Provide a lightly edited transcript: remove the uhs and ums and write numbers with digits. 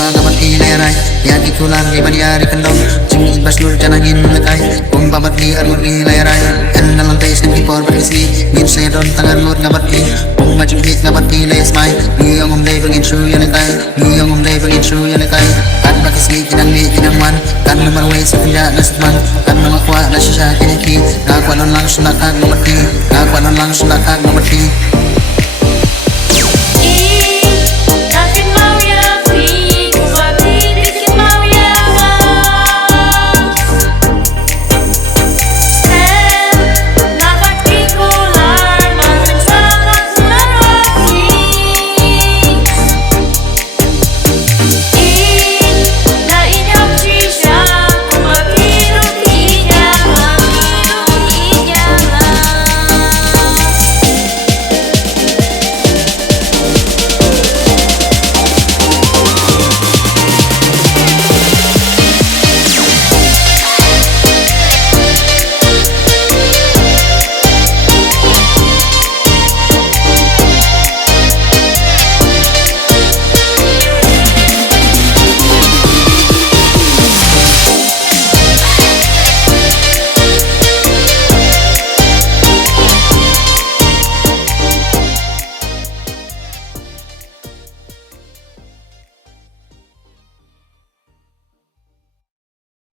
Iswa gabat ilayaray Yagi tulang di banyari kandong Jingieid baslur janangin memetay Kung babat li armur ilayaray En nalang tayo sin kipor bakisli Ngin saya don tangan lur gabat li Kung majinghit gabat ilayas may Ngiyong umday bagin shuya litay Ngiyong umday bagin shuya litay Kan bakisli kinang li kinang man Kan namarway sa kanya nasutman Kan namakwa na siya kiniki Nakwanon lang sulakag mamati Nakwanon lang sulakag mamati